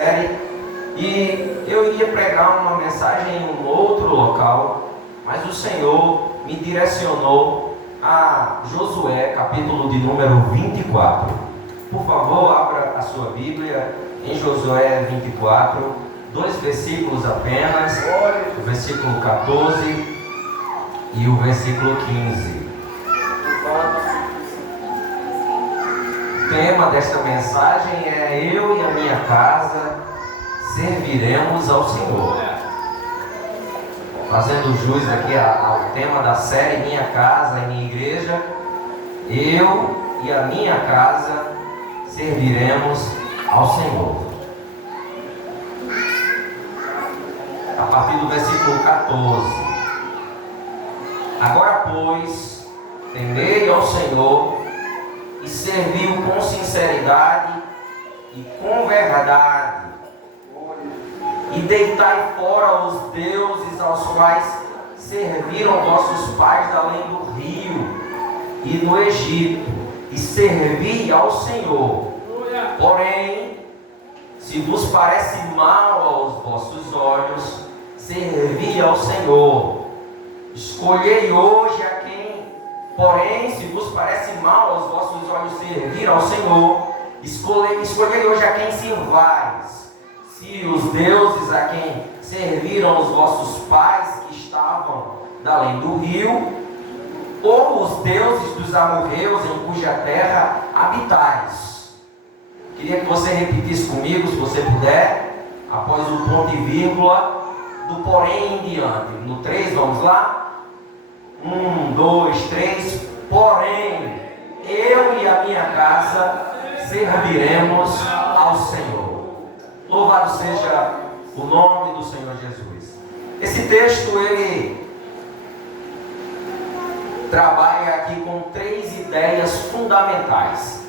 E eu iria pregar uma mensagem em um outro local, mas o Senhor me direcionou a Josué, capítulo de número 24. Por favor, abra a sua Bíblia em Josué 24, 2 versículos apenas, o versículo 14 e o versículo 15. O tema desta mensagem é: eu e a minha casa serviremos ao Senhor. Fazendo jus aqui ao tema da série Minha Casa e Minha Igreja, eu e a minha casa serviremos ao Senhor. A partir do versículo 14. Agora, pois, temei ao Senhor e serviu com sinceridade e com verdade, e deitai fora os deuses aos quais serviram vossos pais além do rio e no Egito, e servi ao Senhor. Porém, se vos parece mal aos vossos olhos, servi ao Senhor. Escolhei hoje a quem, porém, se vos parece mal aos vossos olhos servir ao Senhor, escolhei hoje a quem sirvais. Se os deuses a quem serviram os vossos pais que estavam da além do rio, ou os deuses dos amorreus em cuja terra habitais. Queria que você repetisse comigo, se você puder, após o ponto e vírgula, do porém em diante. No 3, vamos lá? 1, 2, 3. Porém, eu e a minha casa serviremos ao Senhor. Louvado seja o nome do Senhor Jesus. Esse texto, ele trabalha aqui com 3 ideias fundamentais.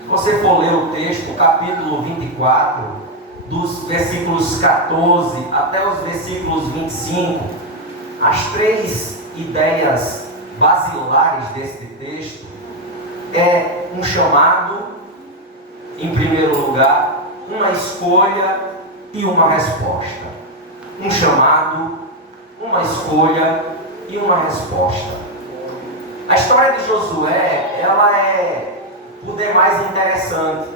Se você for ler o texto, capítulo 24, dos versículos 14 até os versículos 25, as 3 ideias basilares deste texto é um chamado, em primeiro lugar, uma escolha e uma resposta. Um chamado, uma escolha e uma resposta. A história de Josué, ela é por demais interessante.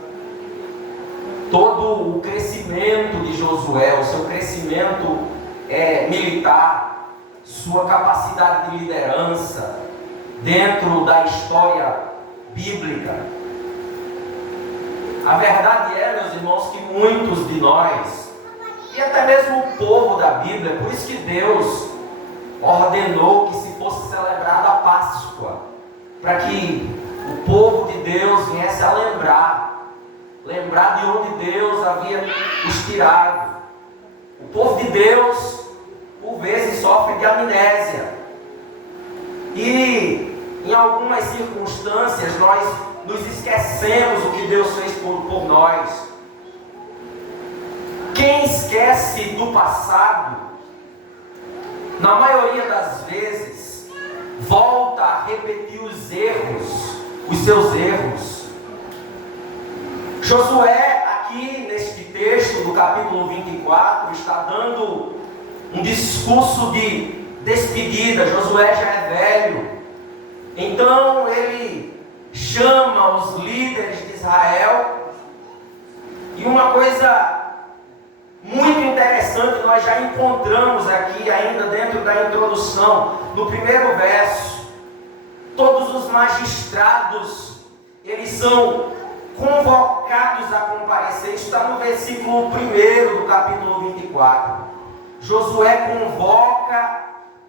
Todo o crescimento de Josué, o seu crescimento militar, sua capacidade de liderança dentro da história bíblica. A verdade é, meus irmãos, que muitos de nós, e até mesmo o povo da Bíblia, por isso que Deus ordenou que se fosse celebrada a Páscoa, para que o povo de Deus viesse a lembrar de onde Deus havia os tirado. O povo de Deus, por vezes, sofre de amnésia, e em algumas circunstâncias nós nos esquecemos o que Deus fez por nós. Quem esquece do passado, na maioria das vezes, volta a repetir os seus erros. Josué, aqui neste texto do capítulo 24, está dando um discurso de despedida. Josué já é velho, então ele chama os líderes de Israel, e uma coisa muito interessante nós já encontramos aqui ainda dentro da introdução, no primeiro verso. Todos os magistrados, eles são convocados a comparecer. Isso está no versículo 1 do capítulo 24. Josué convoca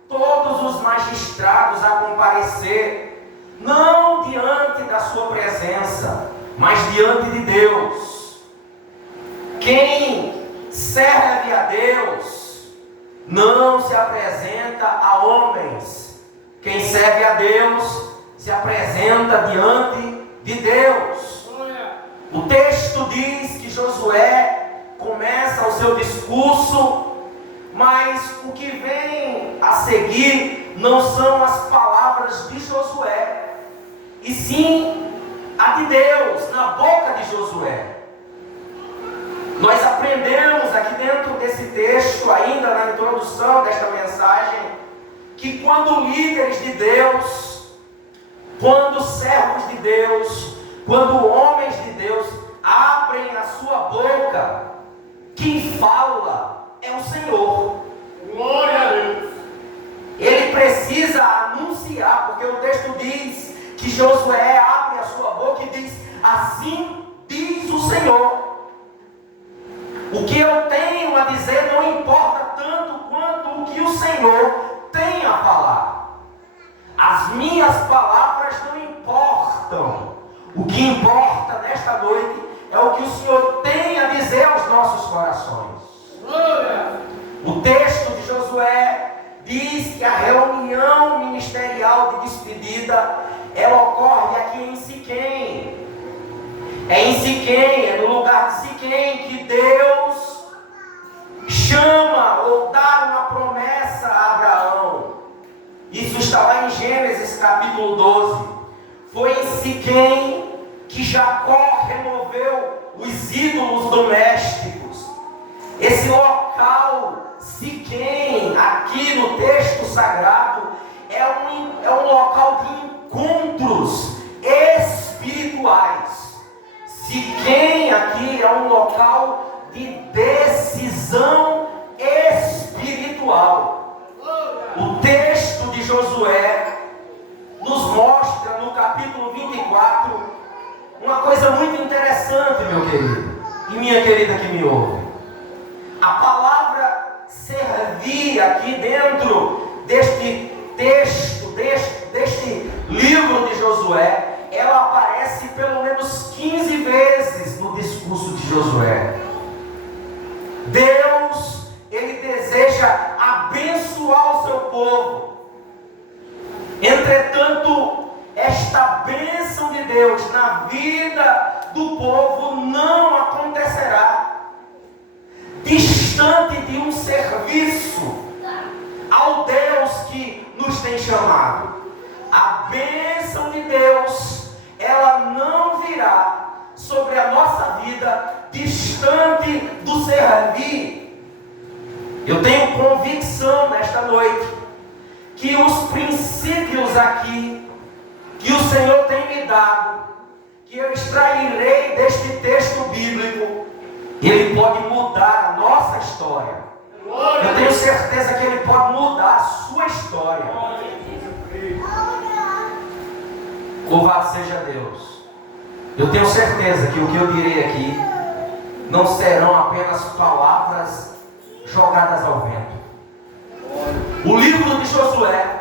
todos os magistrados a comparecer, não diante da sua presença, mas diante de Deus. Quem serve a Deus não se apresenta a homens. Quem serve a Deus se apresenta diante de Deus. O texto diz que Josué começa o seu discurso, mas o que vem a seguir não são as palavras de Josué, e sim a de Deus na boca de Josué. Nós aprendemos aqui dentro desse texto, ainda na introdução desta mensagem, que quando líderes de Deus, quando servos de Deus, quando homens de Deus abrem a sua boca, quem fala é o Senhor. Glória a Deus. Ele precisa anunciar, porque o texto diz que Josué abre a sua boca e diz: assim diz o Senhor. O que eu tenho a dizer não importa tanto quanto o que o Senhor tem a falar. As minhas palavras não importam. O que importa nesta noite é o que o Senhor tem a dizer aos nossos corações. O texto de Josué diz que a reunião ministerial de despedida, ela ocorre aqui em Siquém. É em Siquém, é no lugar de Siquém que Deus chama ou dá uma promessa a Abraão. Isso está lá em Gênesis capítulo 12. Foi em Siquém que Jacó removeu os ídolos domésticos. Esse local, Siquém, aqui no texto sagrado, é um local de encontros espirituais. Siquém aqui é um local de decisão espiritual. O texto de Josué nos mostra no capítulo 24 uma coisa muito interessante, meu querido e minha querida que me ouve. A palavra servir aqui dentro deste texto, deste livro de Josué, ela aparece pelo menos 15 vezes no discurso de Josué. Deus, Ele deseja abençoar o seu povo. Entretanto, esta bênção de Deus na vida do povo não acontecerá distante de um serviço ao Deus que nos tem chamado. A bênção de Deus, ela não virá sobre a nossa vida distante do servir. Eu tenho convicção nesta noite que os princípios aqui que o Senhor tem me dado, que eu extrairei deste texto bíblico, ele pode mudar a nossa história. Eu tenho certeza que ele pode mudar a sua história. Louvado seja Deus. Eu tenho certeza que o que eu direi aqui não serão apenas palavras jogadas ao vento. O livro de Josué,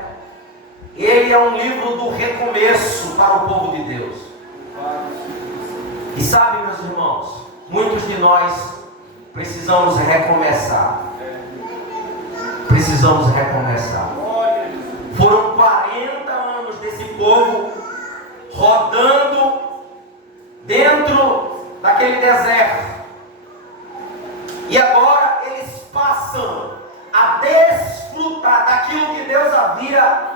ele é um livro do recomeço para o povo de Deus. E sabe, meus irmãos, muitos de nós precisamos recomeçar. Precisamos recomeçar. Foram 40 anos desse povo rodando dentro daquele deserto. E agora eles passam a desfrutar daquilo que Deus havia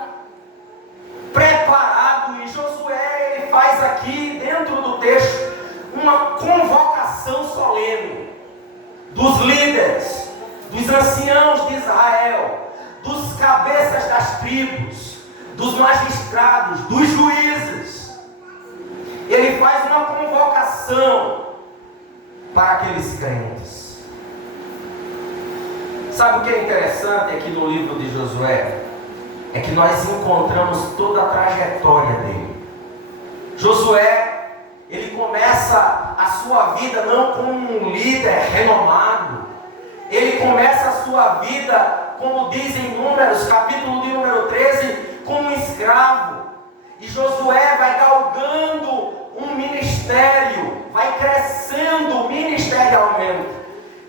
preparado. E Josué, ele faz aqui dentro do texto uma convocação solene dos líderes, dos anciãos de Israel, dos cabeças das tribos, dos magistrados, dos juízes. Ele faz uma convocação para aqueles crentes. Sabe o que é interessante aqui no livro de Josué? É que nós encontramos toda a trajetória dele. Josué, ele começa a sua vida não como um líder renomado. Ele começa a sua vida, como diz em Números, capítulo de número 13, como um escravo. E Josué vai galgando um ministério, vai crescendo ministerialmente.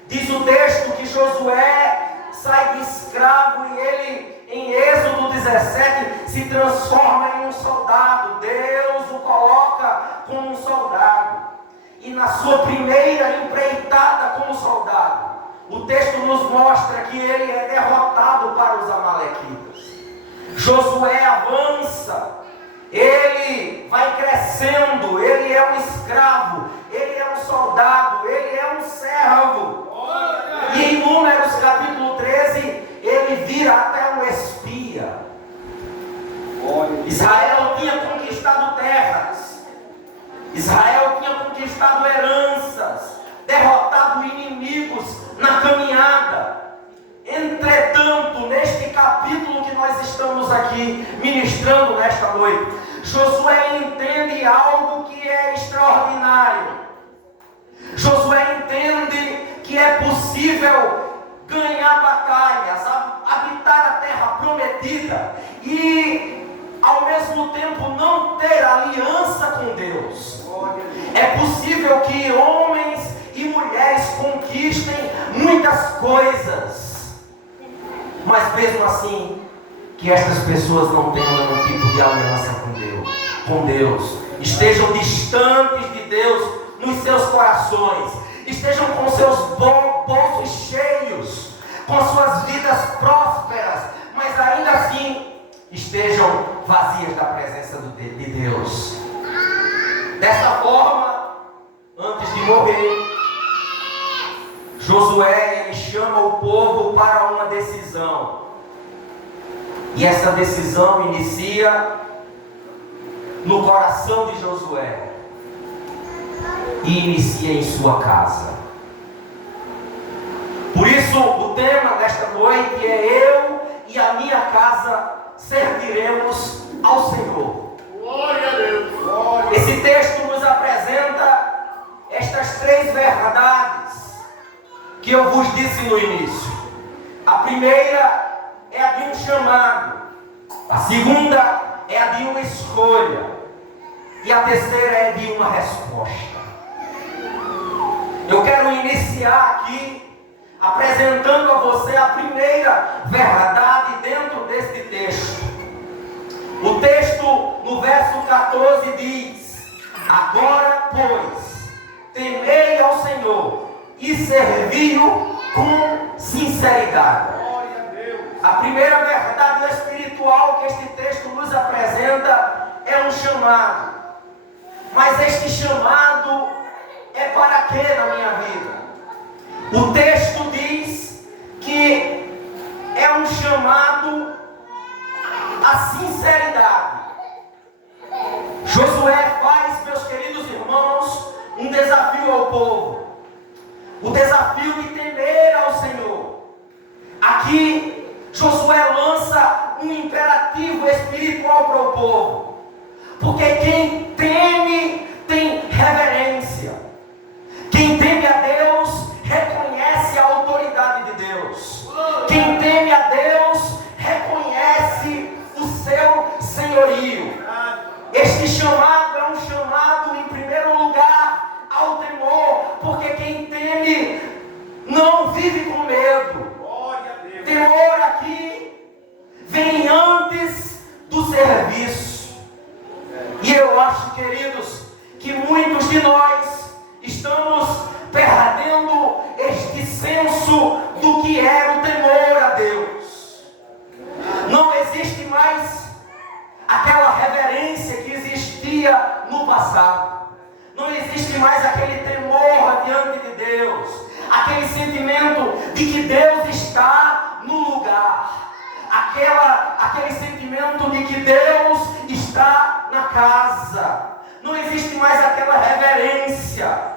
Diz o texto que Josué sai de escravo e ele, em Êxodo 17, se transforma em um soldado. Deus o coloca como um soldado. E na sua primeira empreitada como soldado, o texto nos mostra que ele é derrotado para os amalequitas. Josué avança, ele vai crescendo, ele é um escravo, ele é um soldado, ele é um servo. E em Números capítulo 13, ele vira até um espia. Israel tinha conquistado terras, Israel tinha conquistado heranças, derrotado inimigos na caminhada. Entretanto, neste capítulo que nós estamos aqui ministrando nesta noite, Josué entende algo que é extraordinário. Josué entende que é possível ganhar batalhas, habitar a terra prometida e ao mesmo tempo não ter aliança com Deus. É possível que homens e mulheres conquistem muitas coisas, mas mesmo assim, que estas pessoas não tenham nenhum tipo de aliança com Deus, estejam distantes de Deus nos seus corações, estejam com seus bolsos cheios, com suas vidas prósperas, mas ainda assim estejam vazias da presença de Deus. Dessa forma, antes de morrer, Josué ele chama o povo para uma decisão. E essa decisão inicia no coração de Josué e inicia em sua casa. Por isso, o tema desta noite é: eu e a minha casa serviremos ao Senhor. Glória a Deus. Esse texto nos apresenta estas três verdades que eu vos disse no início. A primeira é a de um chamado, a segunda é a de uma escolha e a terceira é de uma resposta. Eu quero iniciar aqui apresentando a você a primeira verdade dentro deste texto. O texto no verso 14 diz: agora pois, temei ao Senhor e servi-o com sinceridade. A primeira verdade espiritual que este texto nos apresenta é um chamado. Mas este chamado é para quê na minha vida? O texto diz que é um chamado à sinceridade. Josué faz, meus queridos irmãos, um desafio ao povo. O desafio de temer ao Senhor. Aqui, Josué lança um imperativo espiritual para o povo. Porque quem teme tem reverência. Quem teme a Deus reconhece a autoridade de Deus. Quem teme a Deus reconhece o seu senhorio. Este chamado é um chamado, em primeiro lugar, ao temor. Porque quem teme não vive com medo. Temor aqui vem antes do serviço. E eu acho, queridos, que muitos de nós estamos perdendo este senso do que era o temor a Deus. Não existe mais aquela reverência que existia no passado. Não existe mais aquele temor diante de Deus, aquele sentimento de que Deus está no lugar, aquele sentimento de que Deus está na casa. Não existe mais aquela reverência.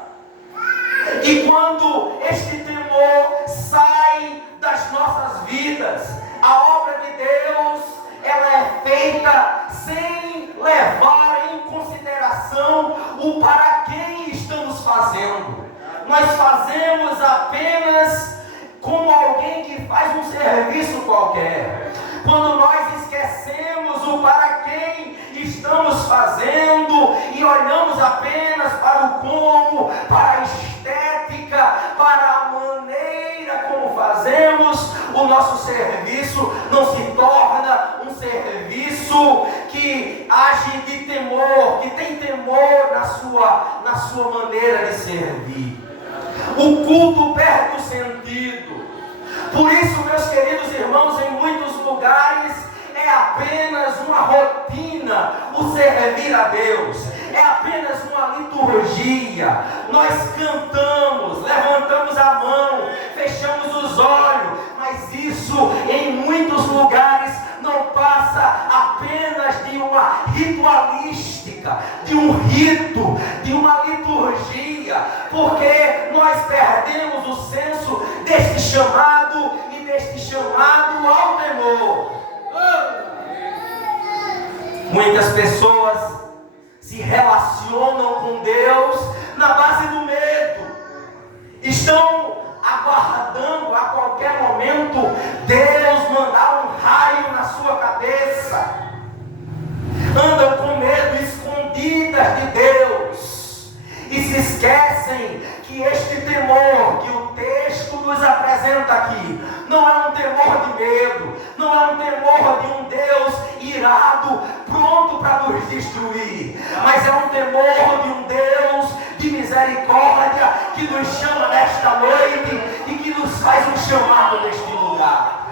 E quando este temor sai das nossas vidas, a obra de Deus, ela é feita sem levar em consideração o para quem estamos fazendo. Nós fazemos apenas como alguém que faz um serviço qualquer. Quando nós esquecemos o para quem estamos fazendo e olhamos apenas para o como, para a estética, para a maneira como fazemos, o nosso serviço não se torna um serviço que age de temor, que tem temor na sua maneira de servir. O culto perde o sentido. Por isso, meus queridos irmãos, em muitos lugares é é apenas uma rotina o servir a Deus, é apenas uma liturgia. Nós cantamos, levantamos a mão, fechamos os olhos, mas isso em muitos lugares não passa apenas de uma ritualística, de um rito, de uma liturgia, porque nós perdemos o senso deste chamado e deste chamado ao temor. Muitas pessoas se relacionam com Deus na base do medo, estão aguardando a qualquer momento Deus mandar um raio na sua cabeça, andam com medo, escondidas de Deus, e se esquecem que este temor que o texto nos apresenta aqui não é um temor de medo, não é um temor de um Deus irado, pronto para nos destruir, mas é um temor de um Deus de misericórdia que nos chama nesta noite e que nos faz um chamado neste lugar.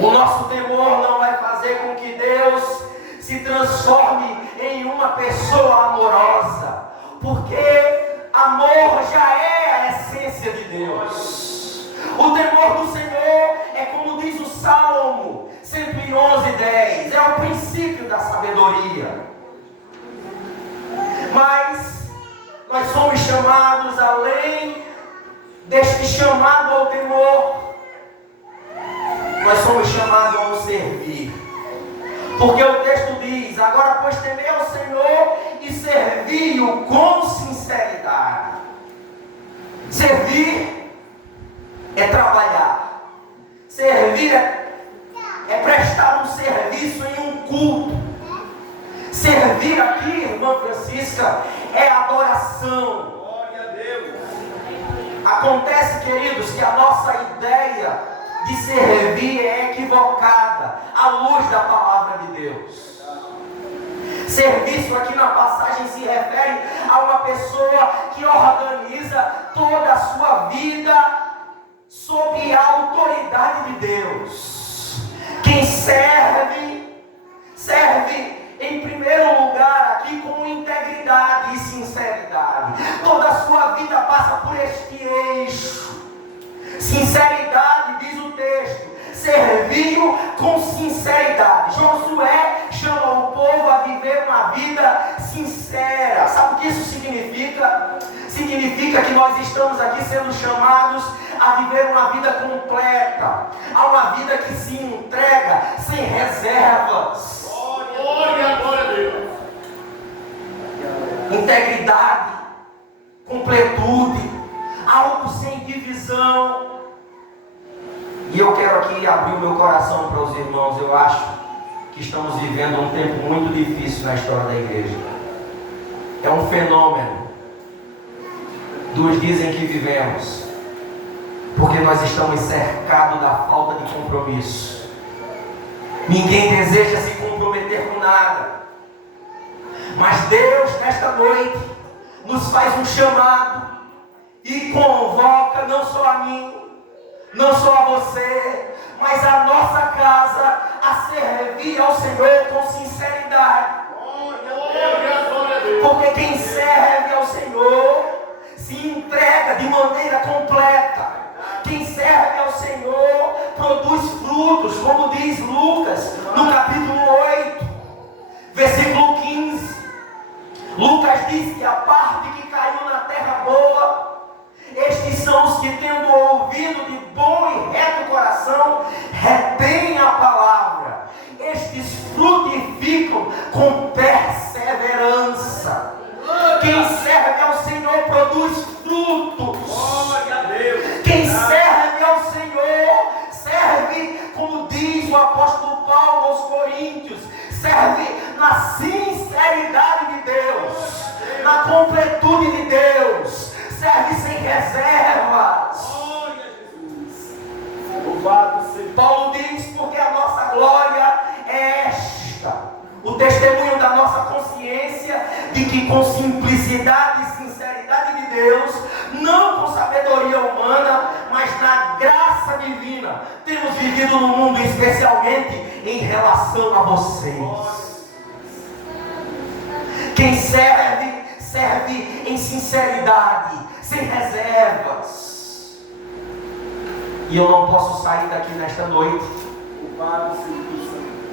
O nosso temor não vai fazer com que Deus se transforme em uma pessoa amorosa, porque amor já é a essência de Deus. O temor do Senhor é como diz o Salmo 111:10, é o princípio da sabedoria. Mas nós somos chamados, além deste chamado ao temor, nós somos chamados ao servir. Porque o texto diz: agora pois temei ao Senhor e servi-o com sinceridade. Servir é trabalhar. Servir é prestar um serviço em um culto. Servir aqui, irmã Francisca, é adoração. Glória a Deus. Acontece, queridos, que a nossa ideia de servir é equivocada à luz da palavra de Deus. Serviço aqui na passagem se refere a uma pessoa que organiza toda a sua vida sob a autoridade de Deus. Quem serve, serve em primeiro lugar aqui com integridade e sinceridade. Toda a sua vida passa por este eixo. Sinceridade, diz o texto, serviu com sinceridade. Josué chama o povo a viver uma vida sincera. Sabe o que isso significa? Significa que nós estamos aqui sendo chamados a viver uma vida completa, a uma vida que se entrega sem reservas. Glória a Deus. Integridade, completude, algo sem divisão. E eu quero aqui abrir o meu coração para os irmãos. Eu acho que estamos vivendo um tempo muito difícil na história da igreja. É um fenômeno dos dizem que vivemos, porque nós estamos cercados da falta de compromisso. Ninguém deseja se comprometer com nada, mas Deus nesta noite nos faz um chamado e convoca não só a mim, não só a você, mas a nossa casa a servir ao Senhor com sinceridade. Glória a Deus. Porque quem serve ao Senhor se entrega de maneira completa. Quem serve ao Senhor produz frutos, como diz Lucas no capítulo 8, versículo 15. Lucas diz que a parte que caiu na terra boa, estes são os que, tendo ouvido de bom e reto coração, retêm a palavra. Estes frutificam com perseverança. Quem serve ao Senhor produz frutos. Glória a Deus. Quem serve ao Senhor, serve, como diz o apóstolo Paulo aos Coríntios, serve na sinceridade de Deus, na completude de Deus, serve sem reservas. Glória a Jesus. Louvado seja. Paulo diz: porque a nossa glória é esta, o testemunho da nossa consciência de que com simplicidade e sinceridade de Deus, não com sabedoria humana, mas na graça divina, temos vivido no mundo, especialmente em relação a vocês. Quem serve, serve em sinceridade, sem reservas. E eu não posso sair daqui nesta noite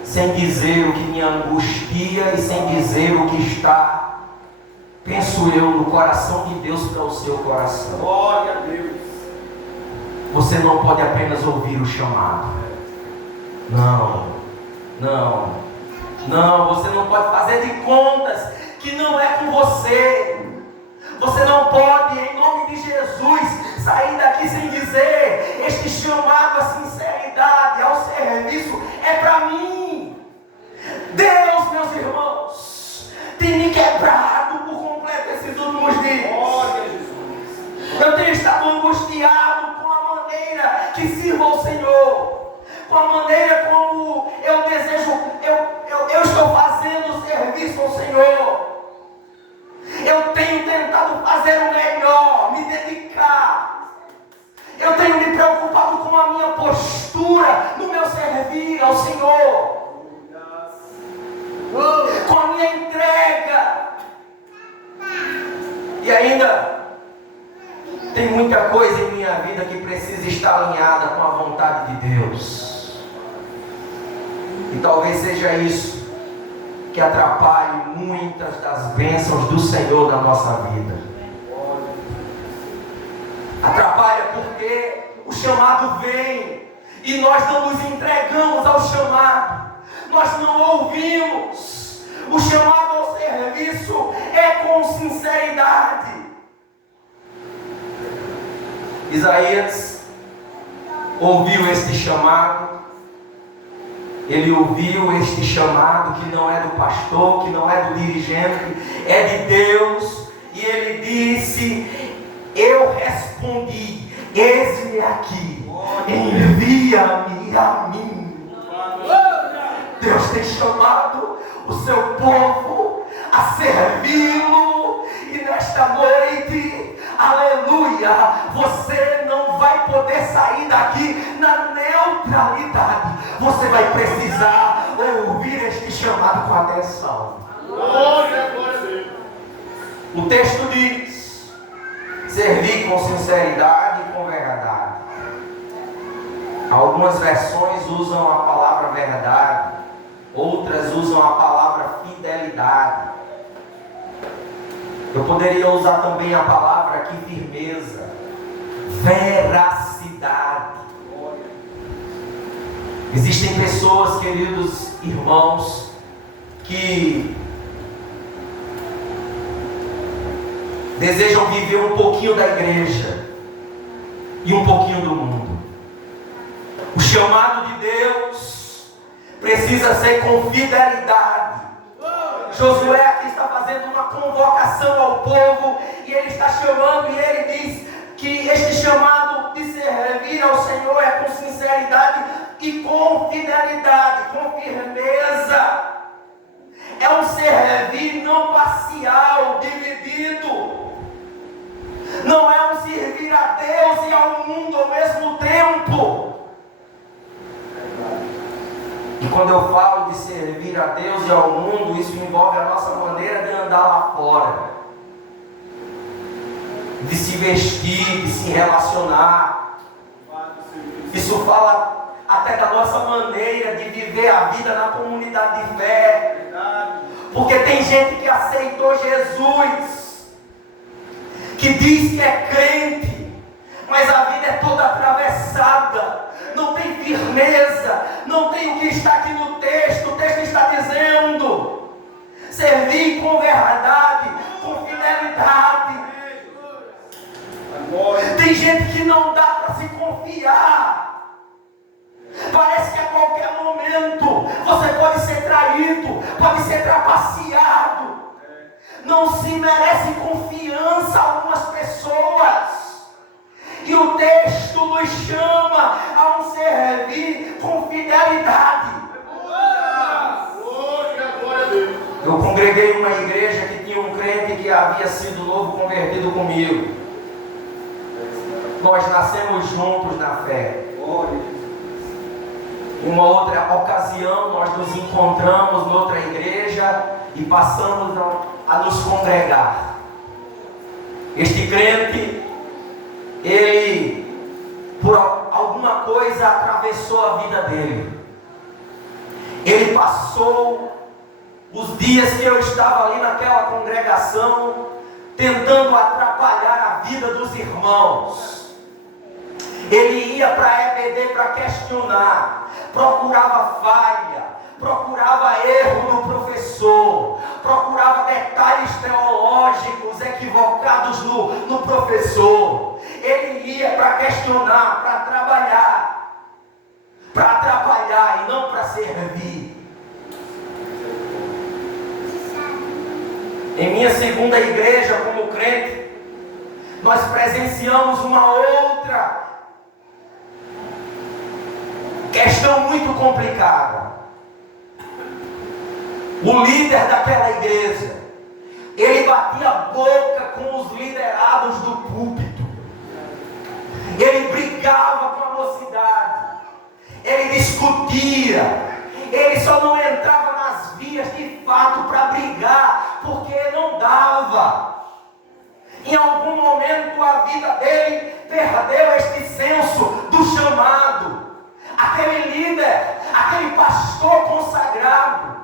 sem dizer o que me angustia e sem dizer o que está, penso eu, no coração de Deus para o seu coração. Glória a Deus. Você não pode apenas ouvir o chamado. Não, você não pode fazer de contas que não é com você. Você não pode, em nome de Jesus, sair daqui sem dizer: este chamado à sinceridade, ao serviço, é para mim. Deus, meus irmãos, tem me quebrado por completo esses últimos dias. Eu tenho estado angustiado com a maneira que sirvo ao Senhor, com a maneira como eu desejo, eu estou fazendo o serviço ao Senhor. Eu tenho tentado fazer o melhor, me dedicar. Eu tenho me preocupado com a minha postura no meu servir ao Senhor, com a minha entrega. E ainda tem muita coisa em minha vida que precisa estar alinhada com a vontade de Deus. E talvez seja isso que atrapalhe muitas das bênçãos do Senhor na nossa vida. Atrapalha porque o chamado vem e nós não nos entregamos ao chamado. Nós não ouvimos. O chamado ao serviço é com sinceridade. Isaías ouviu este chamado. Ele ouviu este chamado que não é do pastor, que não é do dirigente, é de Deus. E ele disse: eu respondi, eis-me aqui, envia-me a mim. Deus tem chamado o seu povo a servi-lo. E nesta noite, aleluia, você não vai poder sair daqui na neutralidade. Você vai precisar ouvir este chamado com atenção. Glória a Deus. O texto diz: servir com sinceridade e com verdade. Algumas versões usam a palavra verdade, outras usam a palavra fidelidade. Eu poderia usar também a palavra aqui firmeza, veracidade. Existem pessoas, queridos irmãos, que desejam viver um pouquinho da igreja e um pouquinho do mundo. O chamado de Deus precisa ser com fidelidade. Josué aqui está fazendo uma convocação ao povo e ele está chamando, e ele diz que este chamado de servir ao Senhor é com sinceridade e com fidelidade, com firmeza. É um servir não parcial, dividido. Não é um servir a Deus e ao mundo ao mesmo tempo. E quando eu falo de servir a Deus e ao mundo, isso envolve a nossa maneira de andar lá fora, de se vestir, de se relacionar. Isso fala até da nossa maneira de viver a vida na comunidade de fé. Porque tem gente que aceitou Jesus, que diz que é crente, mas a vida é toda atravessada, não tem firmeza, não tem o que está aqui no texto. O texto está dizendo: servir com verdade, com fidelidade. Tem gente que não dá para se confiar. Parece que a qualquer momento você pode ser traído, pode ser trapaceado. Não se merece confiança algumas pessoas. E o texto nos chama a um servir com fidelidade. Eu congreguei uma igreja que tinha um crente que havia sido novo convertido comigo. nós nascemos juntos na fé. Glória. Em uma outra ocasião, nós nos encontramos noutra igreja e passamos a nos congregar. Este crente, ele, por alguma coisa, atravessou a vida dele. Ele passou os dias que eu estava ali naquela congregação, tentando atrapalhar a vida dos irmãos. Ele ia para a EBD para questionar, procurava falha, procurava erro no professor, procurava detalhes teológicos equivocados no professor. Ele ia para questionar, para trabalhar, para atrapalhar e não para servir. Em minha segunda igreja como crente, nós presenciamos uma outra questão muito complicada. O líder daquela igreja, ele batia a boca com os liderados do púlpito. Ele brigava com a mocidade. Ele discutia. Ele só não entrava nas vias de fato para brigar, porque não dava. Em algum momento a vida dele perdeu este senso do chamado. Aquele líder, aquele pastor consagrado,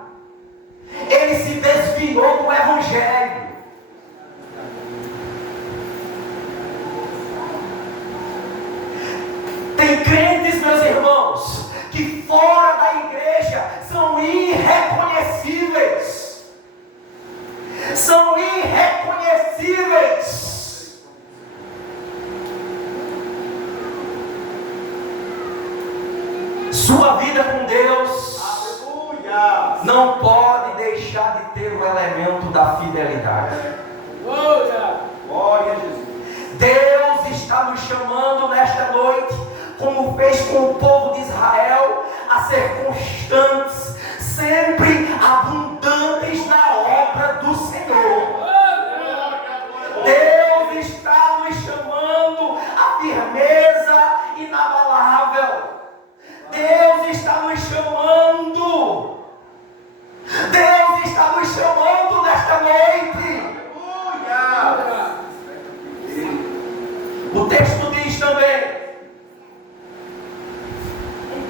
ele se desviou do evangelho. Tem crentes, meus irmãos, que fora da igreja são irreconhecíveis. São irreconhecíveis. Sua vida com Deus, aleluia, não pode deixar de ter o elemento da fidelidade. Glória, glória a Jesus. Deus está nos chamando nesta noite, como fez com o povo de Israel, a ser constantes, sempre abundantes na obra do Senhor. Deus está nos chamando à firmeza inabalável. Deus está nos chamando. Deus está nos chamando nesta noite. O texto diz também: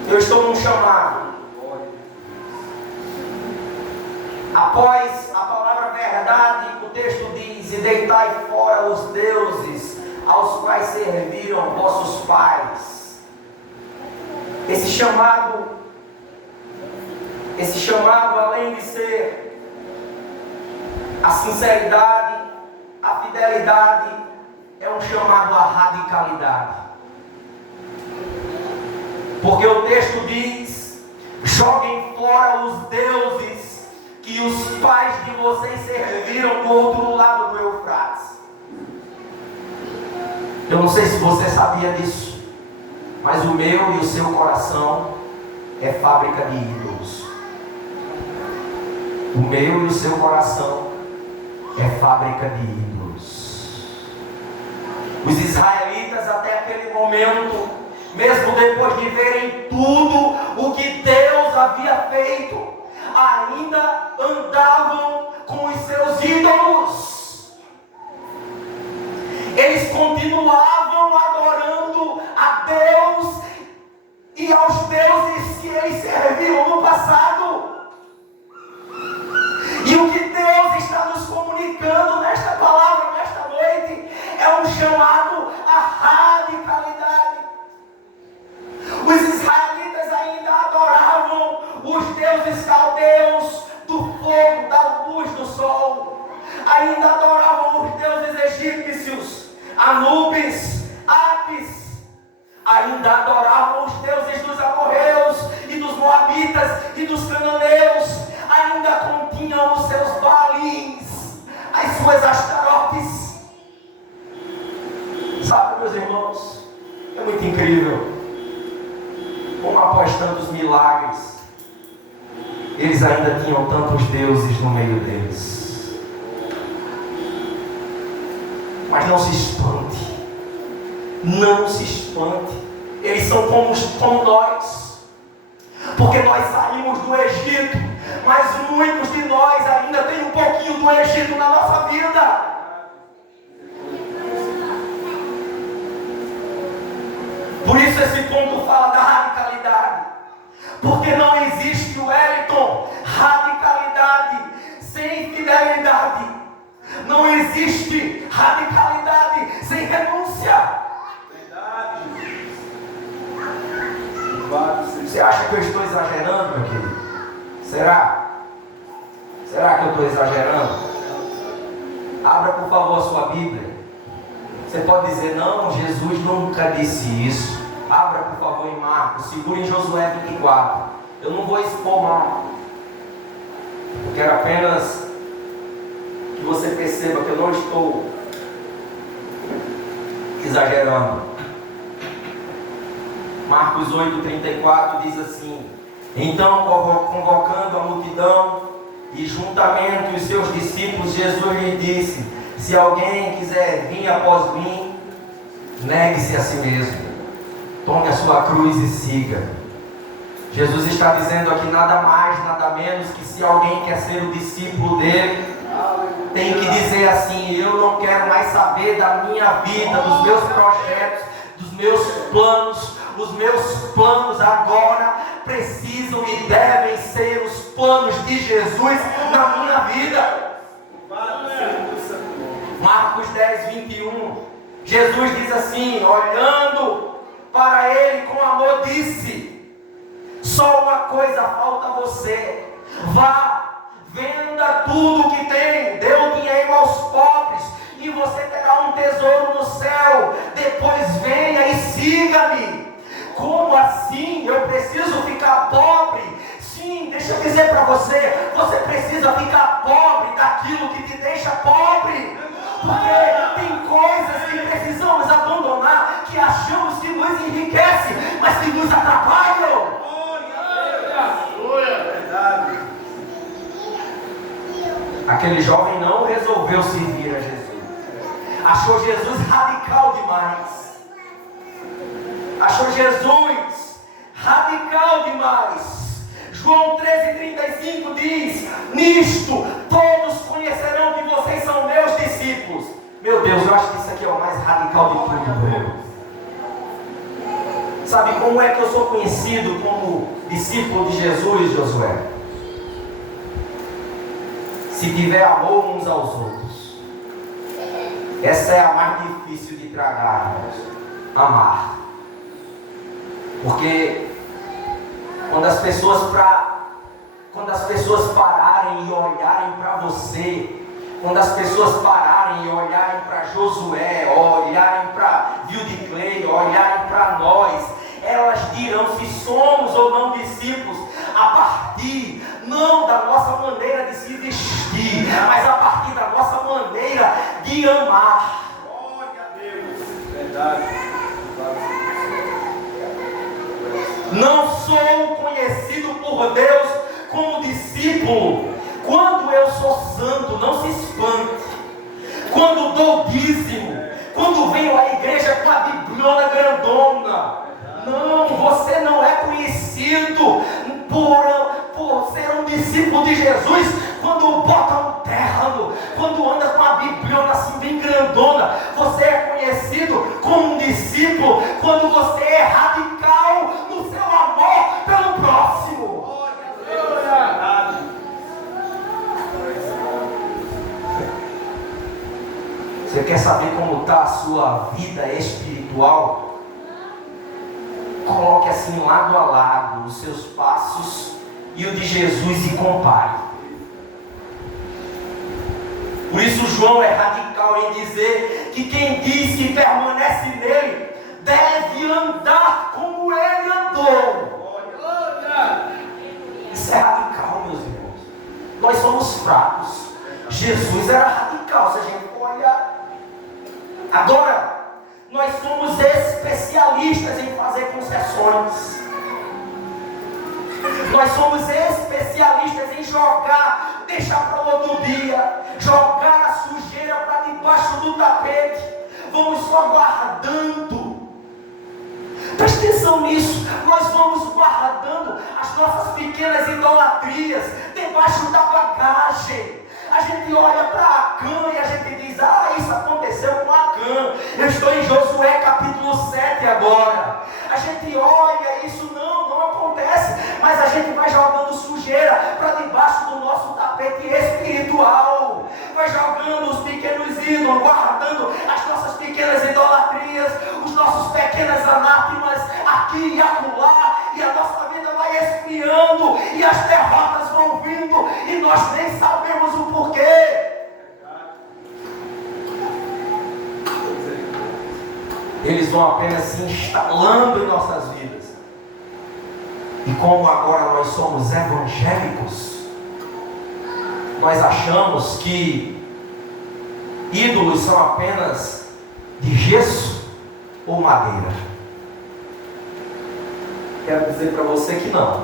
eu estou num chamado. Após a palavra verdade, o texto diz: e deitai fora os deuses aos quais serviram vossos pais. Esse chamado, além de ser a sinceridade, a fidelidade, é um chamado à radicalidade. Porque o texto diz: joguem fora os deuses que os pais de vocês serviram do outro lado do Eufrates. Eu não sei se você sabia disso, mas o meu e o seu coração é fábrica de ídolos. O meu e o seu coração é fábrica de ídolos. Os israelitas até aquele momento, mesmo depois de verem tudo o que Deus havia feito, ainda andavam com os seus ídolos. Eles continuavam adorando a Deus e aos deuses que eles serviram no passado. E o que Deus está nos comunicando nesta palavra, nesta noite, é um chamado à radicalidade. Os israelitas ainda adoravam os deuses caldeus, do fogo, da luz, do sol. Ainda adoravam os deuses egípcios, Anubis, Apis. Ainda adoravam os deuses dos amorreus e dos moabitas e dos cananeus. Ainda continham os seus balins, as suas astarotes. Sabe, meus irmãos, é muito incrível como após tantos milagres, eles ainda tinham tantos deuses no meio deles. Mas não se espante, Não se espante. Eles são como nós. Porque nós saímos do Egito, mas muitos de nós ainda têm um pouquinho do Egito na nossa vida. Por isso esse ponto fala da radicalidade. Porque não existe, Wellington, radicalidade sem fidelidade. Não existe radicalidade sem renúncia. Verdade. Você acha que eu estou exagerando, meu querido? Será? Será que eu estou exagerando? Abra, por favor, a sua Bíblia. Você pode dizer, não, Jesus nunca disse isso. Abra, por favor, em Marcos. Segure em Josué 24. Eu não vou expor Marcos. Eu quero apenas que você perceba que eu não estou exagerando. Marcos 8,34 diz assim: então, convocando a multidão e juntamente os seus discípulos, Jesus lhe disse: se alguém quiser vir após mim, negue-se a si mesmo, tome a sua cruz e siga. Jesus está dizendo aqui nada mais, nada menos que se alguém quer ser o discípulo dele, tem que dizer assim: eu não quero mais saber da minha vida, dos meus projetos, dos meus planos. Os meus planos agora precisam e devem ser os planos de Jesus na minha vida. Marcos 10:21. Jesus diz assim, olhando para ele com amor, disse: só uma coisa falta a você. Vá, venda tudo que tem, dê o dinheiro aos pobres, e você terá um tesouro no céu. Depois venha e siga-me. Como assim? Eu preciso ficar pobre? Sim, deixa eu dizer para você, você precisa ficar pobre daquilo que te deixa pobre. Porque tem coisas que precisamos abandonar, que achamos que nos enriquecem, mas que nos atrapalham. Aquele jovem não resolveu servir a Jesus. Achou Jesus radical demais. Achou Jesus radical demais. João 13:35 diz: nisto todos conhecerão que vocês são meus discípulos. Meu Deus, eu acho que isso aqui é o mais radical de tudo. Sabe como é que eu sou conhecido como discípulo de Jesus, Josué? Se tiver amor uns aos outros. Essa é a mais difícil de tragar, irmãos. Amar. Porque quando as pessoas pararem e olharem para você, quando as pessoas pararem e olharem para Josué, olharem para Vilde Clay, olharem para nós, elas dirão se somos ou não discípulos a partir não da nossa maneira de se vestir, mas a partir da nossa maneira de amar. Glória a Deus. Verdade. Não sou conhecido por Deus como discípulo quando eu sou santo, não se espante. Quando dou dízimo, quando venho à igreja com a bibliona grandona. Não, você não é conhecido por ser um discípulo de Jesus quando bota um terno, quando anda com a bibliona assim bem grandona. Você é conhecido como um discípulo quando você é radical no seu amor pelo próximo. Você quer saber como está a sua vida espiritual? Coloque assim lado a lado os seus passos e o de Jesus e compare. Por isso João é radical em dizer que quem diz que permanece nele deve andar como ele andou. Isso é radical, meus irmãos. Nós somos fracos. Jesus era radical, se a gente for olhar. Agora, nós somos especialistas em fazer concessões. Nós somos especialistas em jogar, deixar para o outro dia, jogar a sujeira para debaixo do tapete. Vamos só guardando atenção nisso. Nós vamos guardando as nossas pequenas idolatrias debaixo da bagagem. A gente olha para Acã e a gente diz: isso aconteceu com Acã. Eu estou em Josué capítulo 7 agora. A gente olha, isso não acontece, mas a gente vai jogando sujeira para debaixo do nosso tapete espiritual. Vai jogando os pequenos ídolos, guardando as nossas pequenas idolatrias, os nossos pequenos anátemas aqui e acolá, e a nossa vida vai esfriando, e as derrotas vão vindo, e nós nem sabemos o porquê. Eles vão apenas se instalando em nossas vidas. E como agora nós somos evangélicos, nós achamos que ídolos são apenas de gesso ou madeira. Quero dizer para você que não.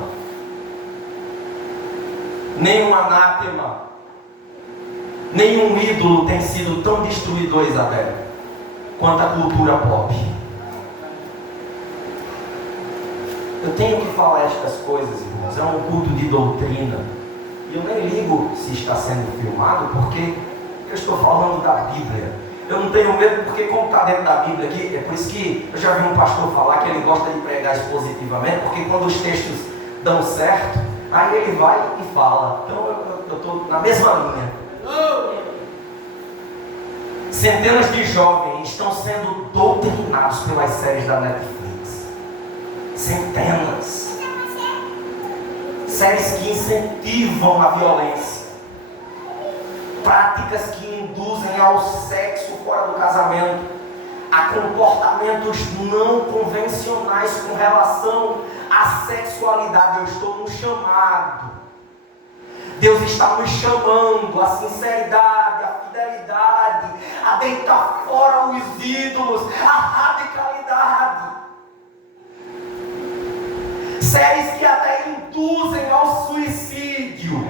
Nenhum anátema, nenhum ídolo tem sido tão destruidor, Isabel, quanto a cultura pop. Eu tenho que falar estas coisas, irmãos. É um culto de doutrina. E eu nem ligo se está sendo filmado, porque eu estou falando da Bíblia. Eu não tenho medo, porque como está dentro da Bíblia aqui, é por isso que eu já vi um pastor falar que ele gosta de pregar expositivamente, porque quando os textos dão certo, aí ele vai e fala. Então eu estou na mesma linha. Centenas de jovens estão sendo doutrinados pelas séries da Netflix. Centenas. Séries que incentivam a violência. Práticas que induzem ao sexo fora do casamento. A comportamentos não convencionais com relação à sexualidade. Eu estou no chamado. Deus está nos chamando à sinceridade, à fidelidade, a deitar fora os ídolos, a radicalidade. Séries que até induzem ao suicídio,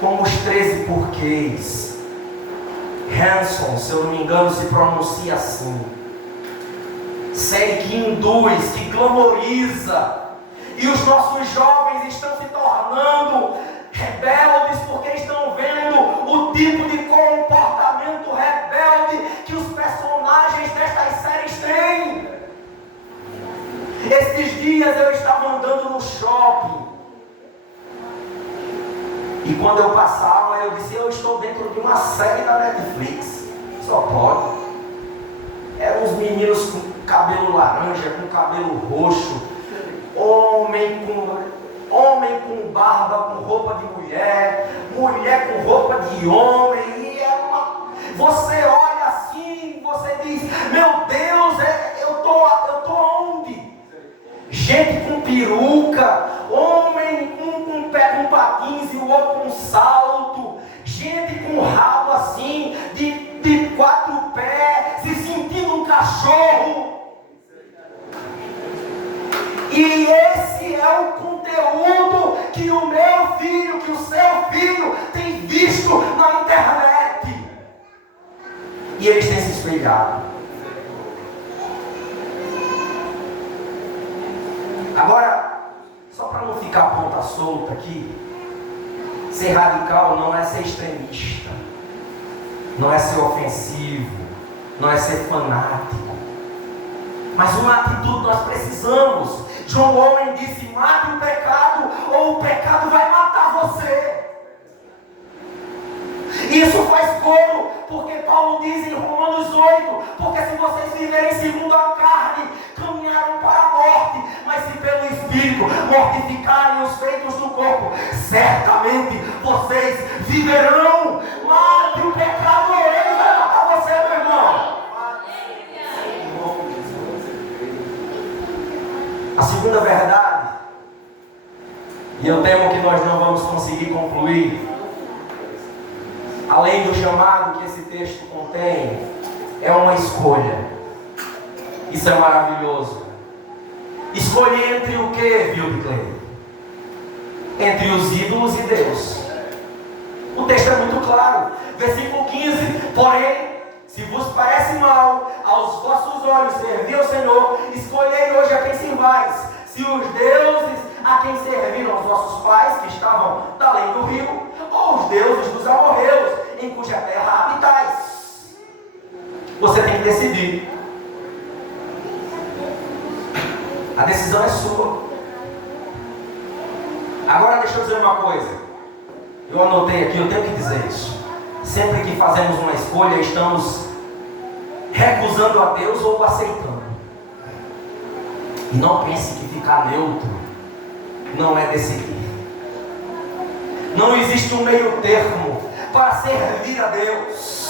como os 13 porquês. Hanson, se eu não me engano, se pronuncia assim. Série que induz, que glamoriza. E os nossos jovens estão se tornando rebeldes porque estão vendo o tipo de comportamento rebelde que os personagens destas séries têm. Esses dias eu estava andando no shopping. E quando eu passava, eu disse: eu estou dentro de uma série da Netflix. Só pode. Eram uns meninos com cabelo laranja, com cabelo roxo. Homem com barba, com roupa de mulher. Mulher com roupa de homem. E você olha assim, você diz: meu Deus, eu tô onde? Gente com peruca, homem com pé com patins e o outro com salto, gente com rabo assim, de 4 pés, se sentindo um cachorro. E esse é o conteúdo que o meu filho, que o seu filho tem visto na internet. E eles têm se espelhado. Agora, só para não ficar a ponta solta aqui, ser radical não é ser extremista, não é ser ofensivo, não é ser fanático, mas uma atitude nós precisamos. John Owen disse: mate o pecado ou o pecado vai matar você. Isso faz coro, porque Paulo diz em Romanos 8, porque se vocês viverem segundo a carne, caminharam para a morte, mas se pelo Espírito mortificarem os feitos do corpo, certamente vocês viverão. Mate o pecado ou ele vai matar você, meu irmão. A segunda verdade, e eu temo que nós não vamos conseguir concluir, além do chamado que esse texto contém, é uma escolha. Isso é maravilhoso. Escolher entre o que, Clay? Entre os ídolos e Deus. O texto é muito claro. Versículo 15: porém, se vos parece mal aos vossos olhos, servi ao Senhor, escolhei hoje a quem servais. Se os deuses a quem serviram os vossos pais, que estavam da além do rio, ou os deuses dos amorreus, em cuja terra habitais. Você tem que decidir. A decisão é sua. Agora deixa eu dizer uma coisa. Eu anotei aqui, eu tenho que dizer isso. Sempre que fazemos uma escolha, estamos recusando a Deus ou aceitando. E não pense que ficar neutro não é decidir. Não existe um meio termo para servir a Deus.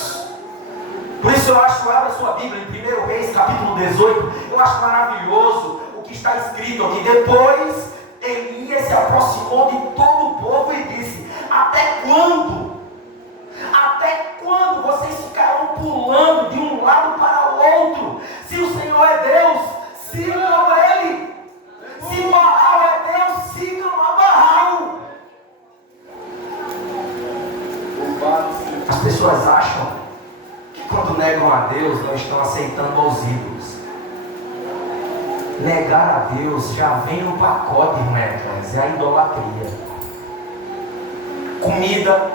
Por isso eu acho, abra sua Bíblia em 1 Reis capítulo 18. Eu acho maravilhoso o que está escrito aqui. Depois Elias se aproximou de todo o povo e disse: até quando? Até quando vocês ficarão pulando de um lado para o outro? Se o Senhor é Deus, sigam a Ele. Se Baal é Deus, sigam a Baal. As pessoas acham que quando negam a Deus, não estão aceitando os ídolos. Negar a Deus já vem no pacote, irmãos, é a idolatria. Comida,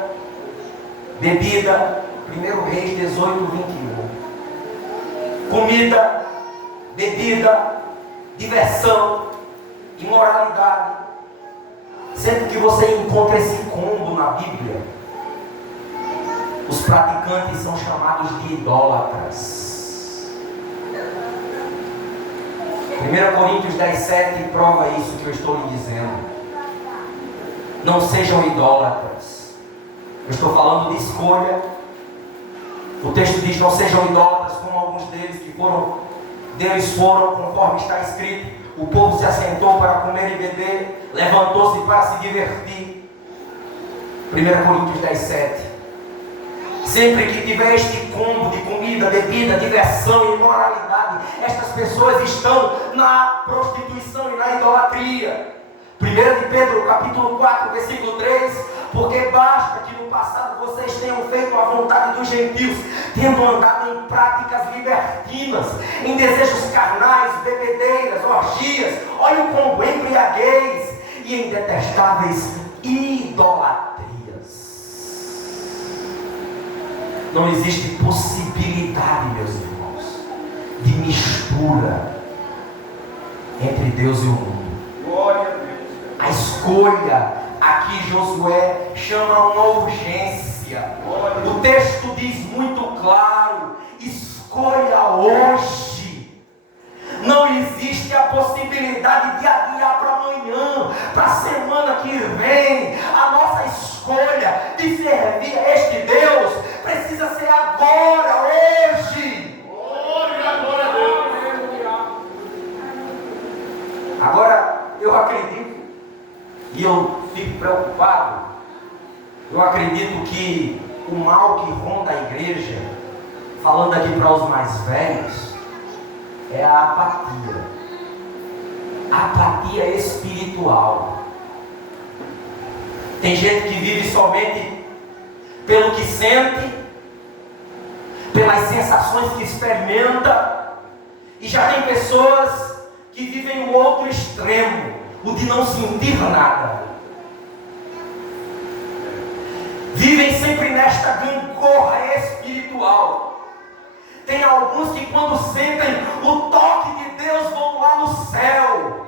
bebida, 1 Reis 18, 21. Comida, bebida, diversão, imoralidade. Sempre que você encontra esse combo na Bíblia, os praticantes são chamados de idólatras. 1 Coríntios 10:7 prova isso que eu estou lhe dizendo. Não sejam idólatras. Eu estou falando de escolha. O texto diz: não sejam idólatras como alguns deles foram, conforme está escrito. O povo se assentou para comer e beber, levantou-se para se divertir. 1 Coríntios 10:7. Sempre que tiver este combo de comida, bebida, diversão e imoralidade, estas pessoas estão na prostituição e na idolatria. 1 de Pedro capítulo 4, versículo 3: porque basta que no passado vocês tenham feito a vontade dos gentios, tendo andado em práticas libertinas, em desejos carnais, bebedeiras, orgias, olha o combo, embriaguez e em detestáveis idolatrias. Não existe possibilidade, meus irmãos, de mistura entre Deus e o mundo. Glória a Deus. A escolha, aqui Josué chama uma urgência. O texto diz muito claro: escolha hoje. Não existe a possibilidade de adiar para amanhã, para a semana que vem. A nossa escolha de servir a este Deus precisa ser agora, hoje. Glória a Deus. Agora, eu acredito, e eu fico preocupado, eu acredito que o mal que ronda a igreja, falando aqui para os mais velhos, é a apatia. A apatia espiritual. Tem gente que vive somente pelo que sente, pelas sensações que experimenta, e já tem pessoas que vivem o outro extremo, o de não sentir nada. Vivem sempre nesta gangorra espiritual. Tem alguns que quando sentem o toque de Deus vão lá no céu.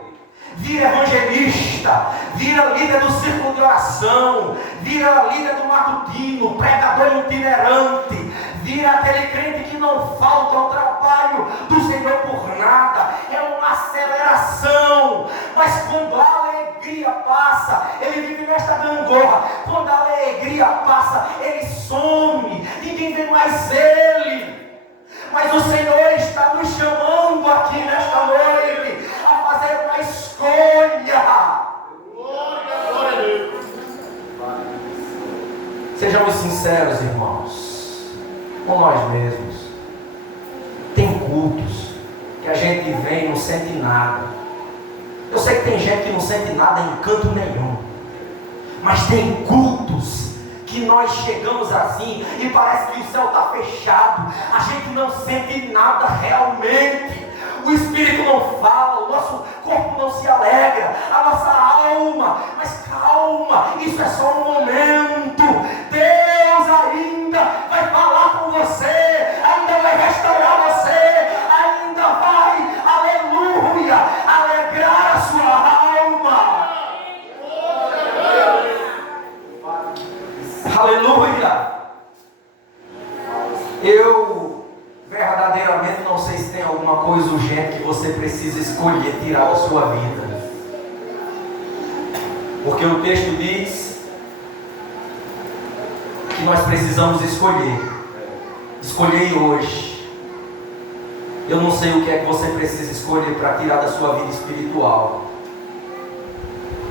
Vira evangelista, vira líder do círculo de oração, vira líder do matutino, pregador itinerante, vira aquele crente que não falta ao trabalho do Senhor por nada. É uma aceleração. Mas quando a alegria passa, ele vive nesta gangorra. Quando a alegria passa, ele some, ninguém vê mais ele. Mas o Senhor está nos chamando aqui nesta noite a fazer uma escolha. Glória a Deus. Sejamos sinceros, irmãos, com nós mesmos. Tem cultos que a gente vem e não sente nada. Eu sei que tem gente que não sente nada em canto nenhum. Mas tem cultos que que nós chegamos assim e parece que o céu está fechado, a gente não sente nada realmente. O Espírito não fala, o nosso corpo não se alegra, a nossa alma, mas calma, isso é só um momento. Deus ainda vai falar com você, ainda vai restaurar você, ainda vai, aleluia, alegrar a sua alma. Aleluia. Eu verdadeiramente não sei se tem alguma coisa urgente que você precisa escolher tirar da sua vida, porque o texto diz que nós precisamos escolher hoje. Eu não sei o que é que você precisa escolher para tirar da sua vida espiritual.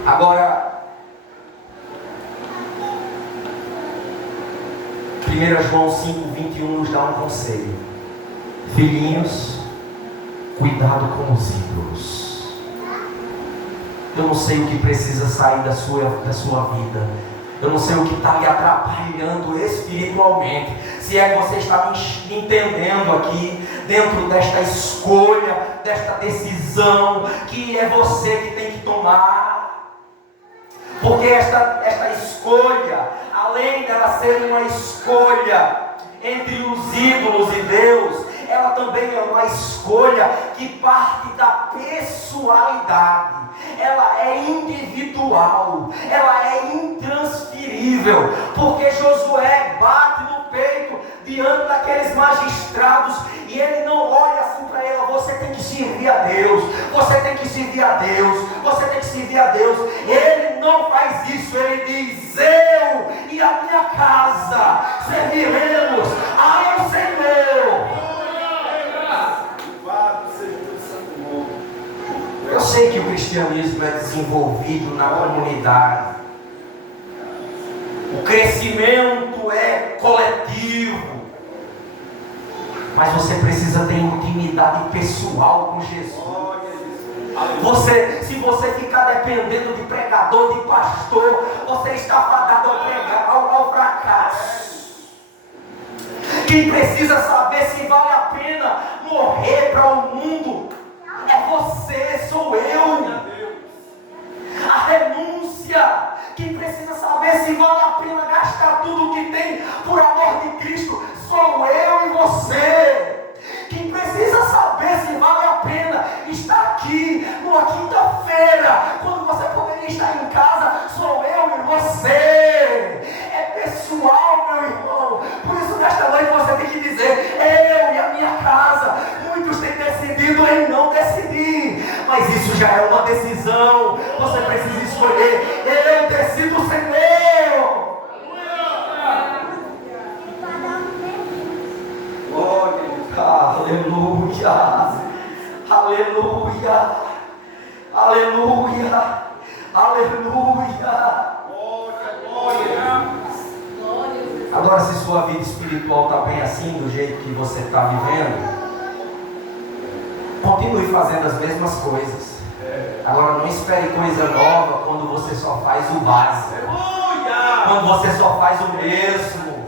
Agora, 1 João 5,21 nos dá um conselho: filhinhos, cuidado com os ídolos. Eu não sei o que precisa sair da sua vida. Eu não sei o que está lhe atrapalhando espiritualmente. Se é que você está me entendendo aqui, dentro desta escolha, desta decisão, que é você que tem que tomar. Porque esta escolha, além dela ser uma escolha entre os ídolos e Deus, ela também é uma escolha que parte da pessoalidade. Ela é individual, ela é intransferível, porque Josué bate no peito diante daqueles magistrados e ele não olha assim para ela: você tem que servir a Deus, você tem que servir a Deus, você tem que servir a Deus. Ele não faz isso, ele diz: eu e a minha casa serviremos ao Senhor. Eu sei que o cristianismo é desenvolvido na comunidade, o crescimento é coletivo, mas você precisa ter intimidade pessoal com Jesus. Se você ficar dependendo de pregador, de pastor, você está fadado ao fracasso. Quem precisa saber se vale a pena morrer para o mundo é você, sou eu. A renúncia. Quem precisa saber se vale a pena gastar tudo o que tem por amor de Cristo sou eu e você. Quem precisa saber se vale a pena estar aqui numa quinta-feira, quando você poderia estar em casa, sou eu e você. É pessoal, meu irmão. Por isso nesta noite você tem que dizer: eu e a minha casa. Muitos têm decidido em não decidir, mas isso já é uma decisão. Você precisa escolher: eu decido ser meu. Aleluia, aleluia, aleluia, aleluia. Agora, se sua vida espiritual está bem assim, do jeito que você está vivendo, continue fazendo as mesmas coisas. Agora, não espere coisa nova quando você só faz o básico, quando você só faz o mesmo.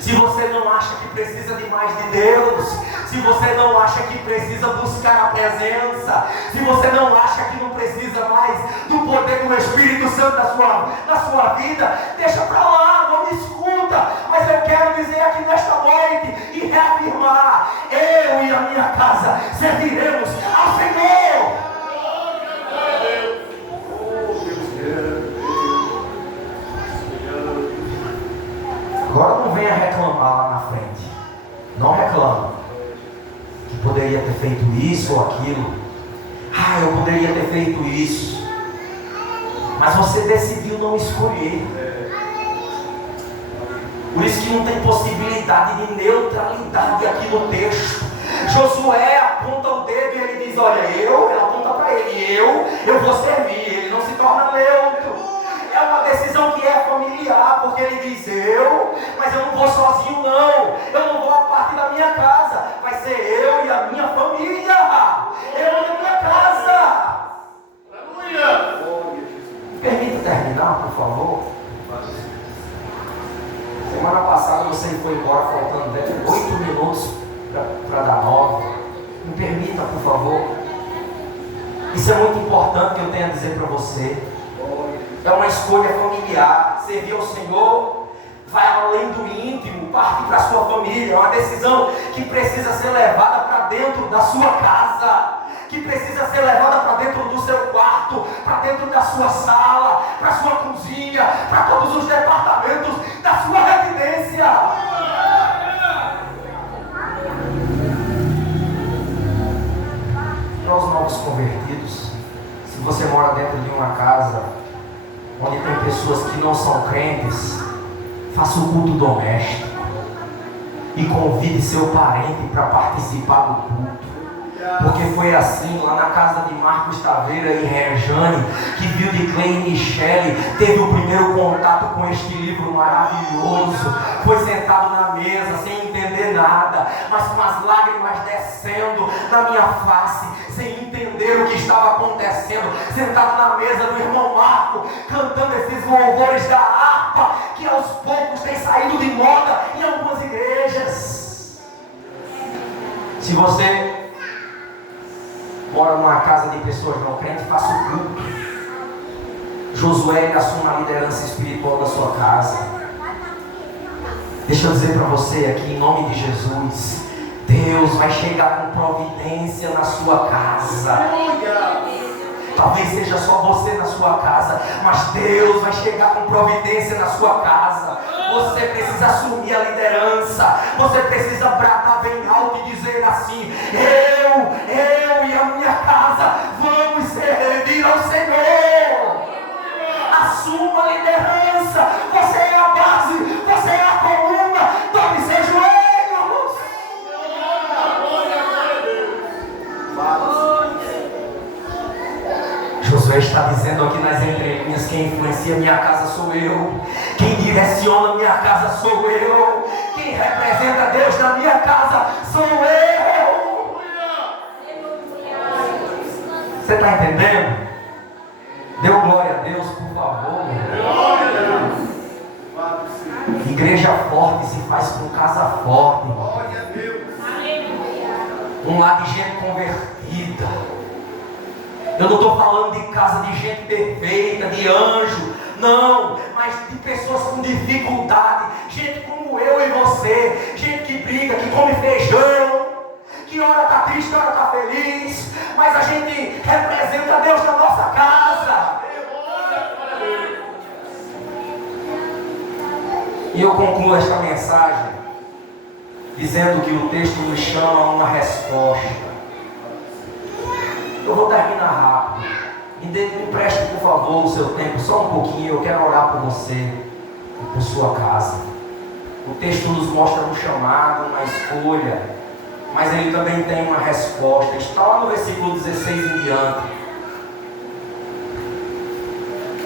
Se você não acha que precisa de mais de Deus, se você não acha que precisa buscar a presença, se você não acha que não precisa mais do poder do Espírito Santo na sua vida, deixa para lá, não me escuta. Mas eu quero dizer aqui nesta noite e reafirmar: eu e a minha casa serviremos ao Senhor. Agora não venha reclamar lá na frente. Não reclama que poderia ter feito isso ou aquilo. Eu poderia ter feito isso. Mas você decidiu não escolher. Por isso que não tem possibilidade de neutralidade aqui no texto. Josué aponta o dedo e ele diz: olha, ele aponta para ele, eu vou servir. Ele não se torna neutro. É uma decisão que é familiar, porque ele diz: mas eu não vou sozinho não, eu não vou a parte da minha casa, vai ser eu e a minha família, eu e a minha casa. Aleluia! Me permita terminar, por favor. Isso é muito importante que eu tenho a dizer para você. É uma escolha familiar. Servir ao Senhor vai além do íntimo, parte para a sua família. É uma decisão que precisa ser levada para dentro da sua casa, que precisa ser levada para dentro do seu quarto, para dentro da sua sala, para a sua cozinha, para todos os departamentos da sua residência. Para os novos convertidos, se você mora dentro de uma casa onde tem pessoas que não são crentes, faça o culto doméstico e convide seu parente para participar do culto. Porque foi assim lá na casa de Marcos Taveira e Rejane, que viu de Clay e Michele, teve o primeiro contato com este livro maravilhoso. Foi sentado na mesa sem entender nada, mas com as lágrimas descendo na minha face, sem entender o que estava acontecendo, sentado na mesa do irmão Marco, cantando esses louvores da harpa, que aos poucos tem saído de moda em algumas igrejas. Se você mora numa casa de pessoas não crentes, faça o culto. Josué assuma a liderança espiritual da sua casa. Deixa eu dizer para você aqui, em nome de Jesus, Deus vai chegar com providência na sua casa. Talvez seja só você na sua casa, mas Deus vai chegar com providência na sua casa. Você precisa assumir a liderança. Você precisa bradar bem alto e dizer assim: eu e a minha casa vamos servir ao Senhor. Assuma a liderança. Você é a base, você é a coluna. Dobre seus joelhos. Josué está dizendo aqui nas entrelinhas: quem influencia minha casa sou eu, quem direciona minha casa sou eu, quem representa Deus na minha casa sou eu. Você está entendendo? Dê glória a Deus, por favor. Igreja forte se faz com casa forte. Um lar de gente convertida. Eu não estou falando de casa de gente perfeita, de anjo, não, mas de pessoas com dificuldade, gente como eu e você, gente que briga, que come feijão, que ora está triste, ora está feliz, mas a gente representa Deus na nossa casa. E eu concluo esta mensagem dizendo que o texto nos chama a uma resposta. Eu vou terminar rápido. Me empreste, por favor, o seu tempo, só um pouquinho. Eu quero orar por você e por sua casa. O texto nos mostra um chamado, uma escolha, mas ele também tem uma resposta. Está lá no versículo 16 em diante.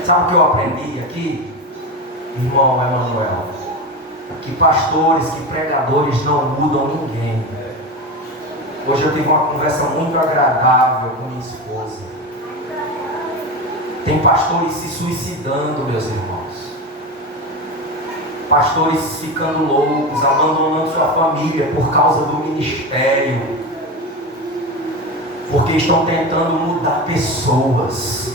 Sabe o que eu aprendi aqui, irmão Emanuel? Que pastores, que pregadores não mudam ninguém. Hoje eu tive uma conversa muito agradável com minha esposa. Tem pastores se suicidando, meus irmãos. Pastores ficando loucos, abandonando sua família por causa do ministério. Porque estão tentando mudar pessoas.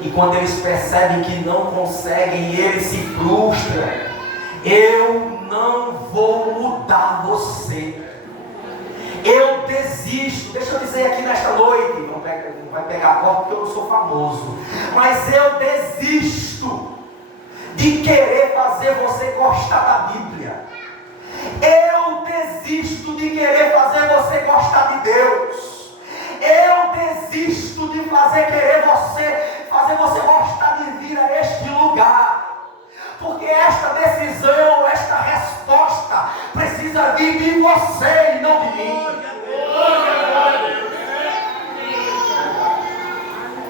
E quando eles percebem que não conseguem, eles se frustram. Eu não vou mudar você. Eu desisto. Deixa eu dizer aqui nesta noite, não vai pegar a corda porque eu não sou famoso, mas eu desisto de querer fazer você gostar da Bíblia. Eu desisto de querer fazer você gostar de Deus. Eu desisto de fazer você gostar de vir a este lugar. Porque esta decisão, esta resposta precisa vir de você e não de mim.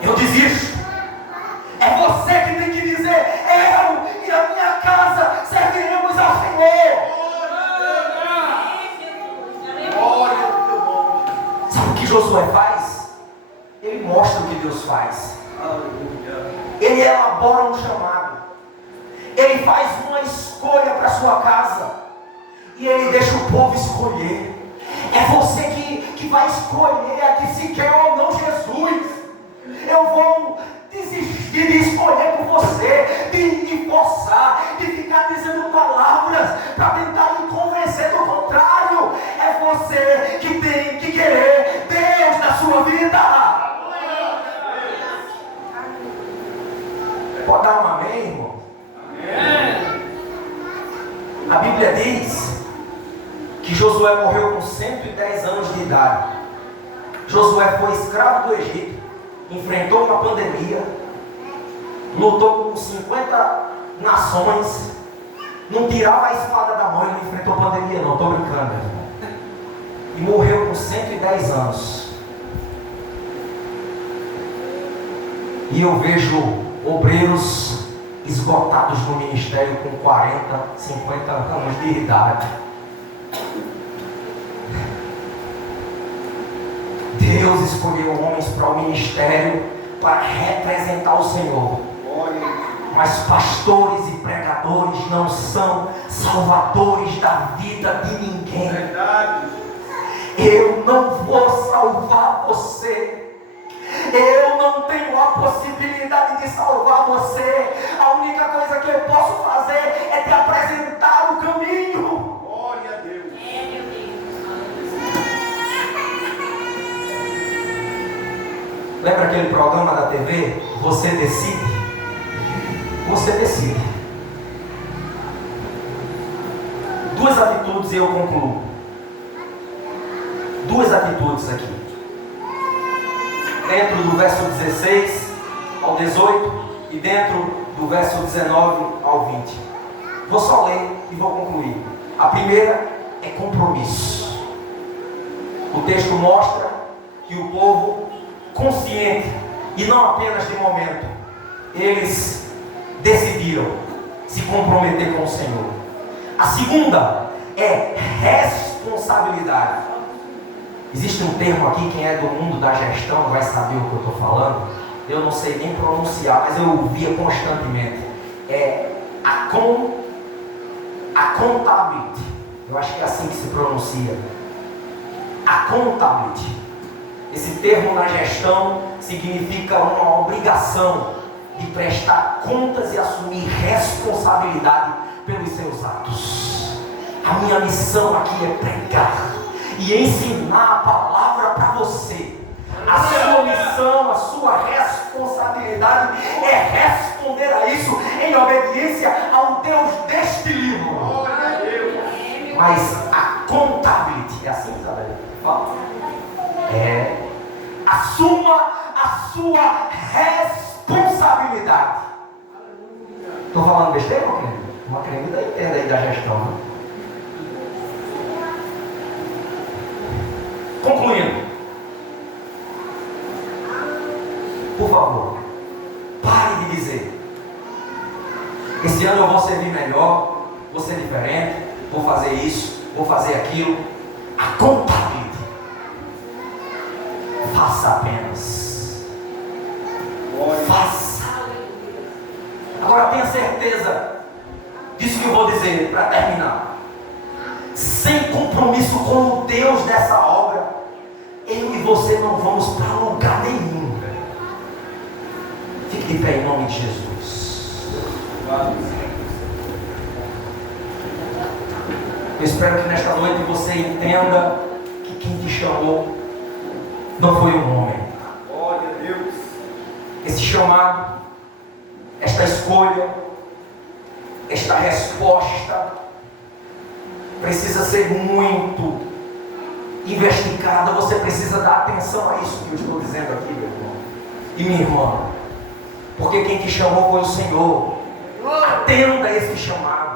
Eu desisto. É você que tem que dizer: eu e a minha casa serviremos ao Senhor. Sabe o que Josué faz? Ele mostra o que Deus faz. Ele elabora um chamado. Ele faz uma escolha para a sua casa. E ele deixa o povo escolher. É você que vai escolher aqui se quer ou não Jesus. Eu vou desistir de escolher por você, de forçar, de ficar dizendo palavras para tentar me convencer do contrário. É você que tem que querer Deus na sua vida. Pode dar um amém, irmão? Amém. A Bíblia diz que Josué morreu com 110 anos de idade. Josué foi escravo do Egito, enfrentou uma pandemia, lutou com 50 nações, não tirava a espada da mão e não enfrentou pandemia não, estou brincando, irmão. E morreu com 110 anos. E eu vejo obreiros esgotados no ministério com 40, 50 anos de idade. Deus escolheu homens para o ministério para representar o Senhor. Mas pastores e pregadores não são salvadores da vida de ninguém. Eu não vou salvar você. Eu não tenho a possibilidade de salvar você. A única coisa que eu posso fazer é te apresentar o caminho. Glória a Deus. Lembra aquele programa da TV? Você decide? Você decide. Duas atitudes e eu concluo. Duas atitudes aqui. Dentro do verso 16 ao 18 e dentro do verso 19 ao 20. Vou só ler e vou concluir. A primeira é compromisso. O texto mostra que o povo consciente e não apenas de momento, eles decidiram se comprometer com o Senhor. A segunda é responsabilidade. Existe um termo aqui, quem é do mundo da gestão vai saber o que eu estou falando. Eu não sei nem pronunciar, mas eu ouvia constantemente. É accountability. Eu acho que é assim que se pronuncia. Accountability. Esse termo na gestão significa uma obrigação de prestar contas e assumir responsabilidade pelos seus atos. A minha missão aqui é pregar e ensinar a palavra para você. A sua missão, a sua responsabilidade é responder a isso em obediência ao Deus deste livro. Mas a accountability, é assim, Isabel? Fala. Assuma a sua responsabilidade. Estou falando besteira, meu querido? Uma querida entenda aí da gestão, né? Concluindo, por favor, pare de dizer: esse ano eu vou servir melhor, vou ser diferente, vou fazer isso, vou fazer aquilo. Accountability. Faça apenas. Faça. Agora tenha certeza disso que eu vou dizer para terminar. Sem compromisso com o Deus dessa obra, eu e você não vamos para lugar nenhum. Fique de pé em nome de Jesus. Eu espero que nesta noite você entenda que quem te chamou não foi um homem. Glória a Deus. Esse chamado, esta escolha, esta resposta precisa ser muito investigada. Você precisa dar atenção a isso que eu estou dizendo aqui, meu irmão e minha irmã, porque quem te chamou foi o Senhor. Atenda a esse chamado.